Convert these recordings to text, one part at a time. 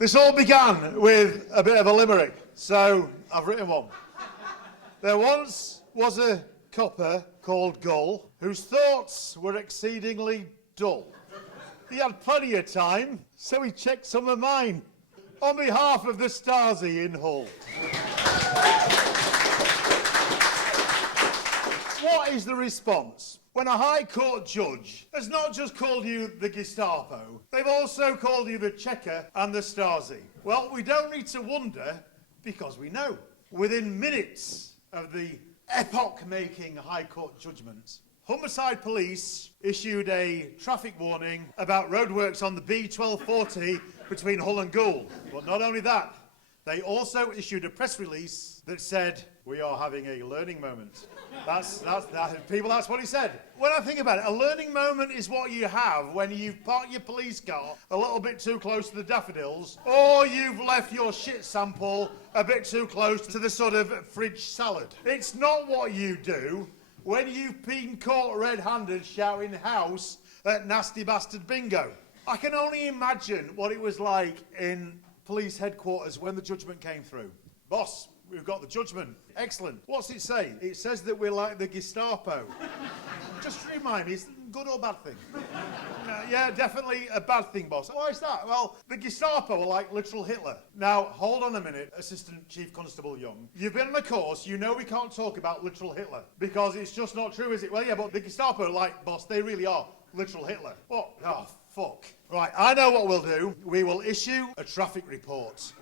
This all began with a bit of a limerick, so I've written one. There once was a copper called Gull, whose thoughts were exceedingly dull. He had plenty of time, so he checked some of mine. On behalf of the Stasi in Hull. What is the response when a High Court judge has not just called you the Gestapo, they've also called you the Checker and the Stasi? Well, we don't need to wonder, because we know. Within minutes of the epoch-making High Court judgment, Humberside Police issued a traffic warning about roadworks on the B1240 between Hull and Goole. But not only that, they also issued a press release that said, "We are having a learning moment." That's what he said. When I think about it, a learning moment is what you have when you've parked your police car a little bit too close to the daffodils, or you've left your shit sample a bit too close to the sort of fridge salad. It's not what you do when you've been caught red-handed shouting house at nasty bastard bingo. I can only imagine what it was like in police headquarters when the judgment came through. Boss, we've got the judgment. Excellent. What's it say? It says that we're like the Gestapo. Just remind me, is it a good or bad thing? Yeah, definitely a bad thing, boss. Why is that? Well, the Gestapo are like literal Hitler. Now, hold on a minute, Assistant Chief Constable Young. You've been on a course, you know we can't talk about literal Hitler, because it's just not true, is it? Well, yeah, but the Gestapo are like, boss, they really are literal Hitler. What? Oh, fuck. Right, I know what we'll do. We will issue a traffic report.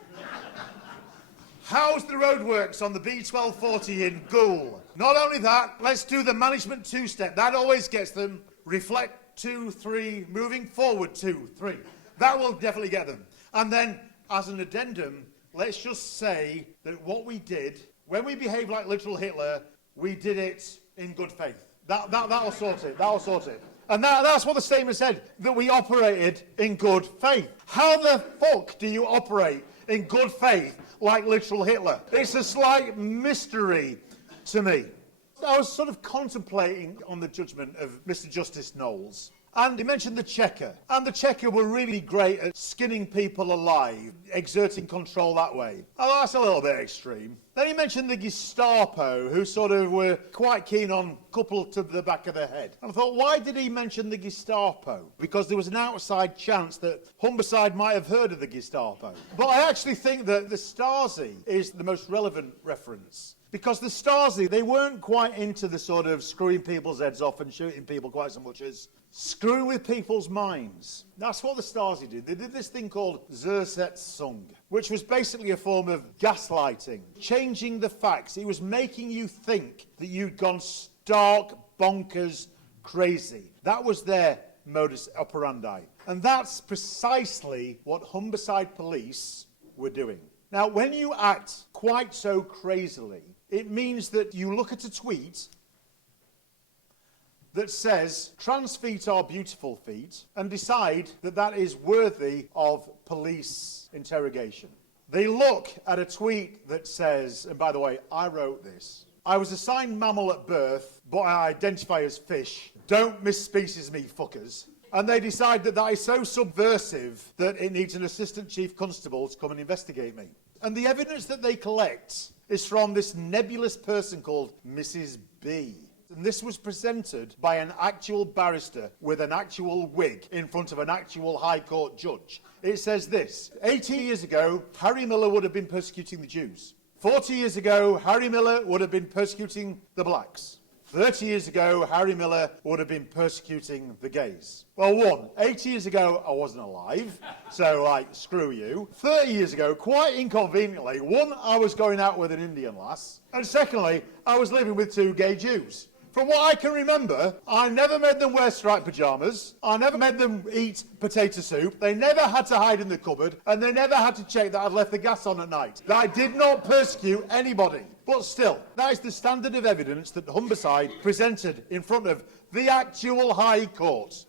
How's the roadworks on the B1240 in Goole? Not only that, let's do the management two-step. That always gets them. Reflect 2, 3, moving forward 2, 3. That will definitely get them. And then, as an addendum, let's just say that what we did, when we behaved like literal Hitler, we did it in good faith. That'll sort it. That'll sort it. And that's what the statement said, that we operated in good faith. How the fuck do you operate in good faith like literal Hitler? It's a slight mystery to me. I was sort of contemplating on the judgment of Mr. Justice Knowles, and he mentioned the Checker. And the Checker were really great at skinning people alive, exerting control that way. Oh, that's a little bit extreme. Then he mentioned the Gestapo, who sort of were quite keen on coupled to the back of the head. And I thought, why did he mention the Gestapo? Because there was an outside chance that Humberside might have heard of the Gestapo. But I actually think that the Stasi is the most relevant reference. Because the Stasi, they weren't quite into the sort of screwing people's heads off and shooting people quite so much as screwing with people's minds. That's what the Stasi did. They did this thing called Zersetzung, which was basically a form of gaslighting, changing the facts. It was making you think that you'd gone stark, bonkers, crazy. That was their modus operandi. And that's precisely what Humberside Police were doing. Now, when you act quite so crazily, it means that you look at a tweet that says, "Trans feet are beautiful feet," and decide that that is worthy of police interrogation. They look at a tweet that says, and by the way, I wrote this, "I was assigned mammal at birth, but I identify as fish. Don't misspecies me, fuckers." And they decide that that is so subversive that it needs an assistant chief constable to come and investigate me. And the evidence that they collect is from this nebulous person called Mrs. B. And this was presented by an actual barrister with an actual wig in front of an actual High Court judge. It says this: 80 years ago, Harry Miller would have been persecuting the Jews. 40 years ago, Harry Miller would have been persecuting the blacks. 30 years ago, Harry Miller would have been persecuting the gays. Well, 80 years ago, I wasn't alive, so, screw you. 30 years ago, quite inconveniently, I was going out with an Indian lass, and secondly, I was living with 2 gay Jews. From what I can remember, I never made them wear striped pyjamas, I never made them eat potato soup, they never had to hide in the cupboard, and they never had to check that I'd left the gas on at night. I did not persecute anybody. But still, that is the standard of evidence that Humberside presented in front of the actual High Court.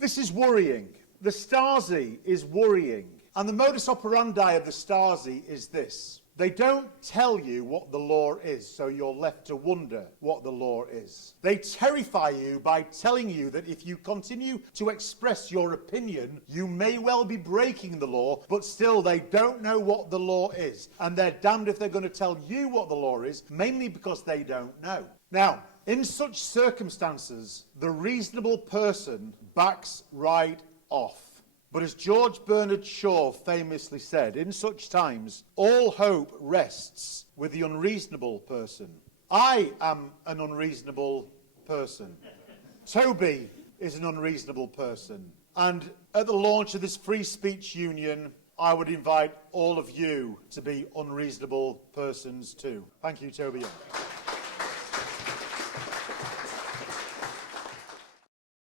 This is worrying. The Stasi is worrying. And the modus operandi of the Stasi is this. They don't tell you what the law is, so you're left to wonder what the law is. They terrify you by telling you that if you continue to express your opinion, you may well be breaking the law, but still they don't know what the law is. And they're damned if they're going to tell you what the law is, mainly because they don't know. Now, in such circumstances, the reasonable person backs right off. But as George Bernard Shaw famously said, in such times, all hope rests with the unreasonable person. I am an unreasonable person. Toby is an unreasonable person. And at the launch of this free speech union, I would invite all of you to be unreasonable persons too. Thank you, Toby.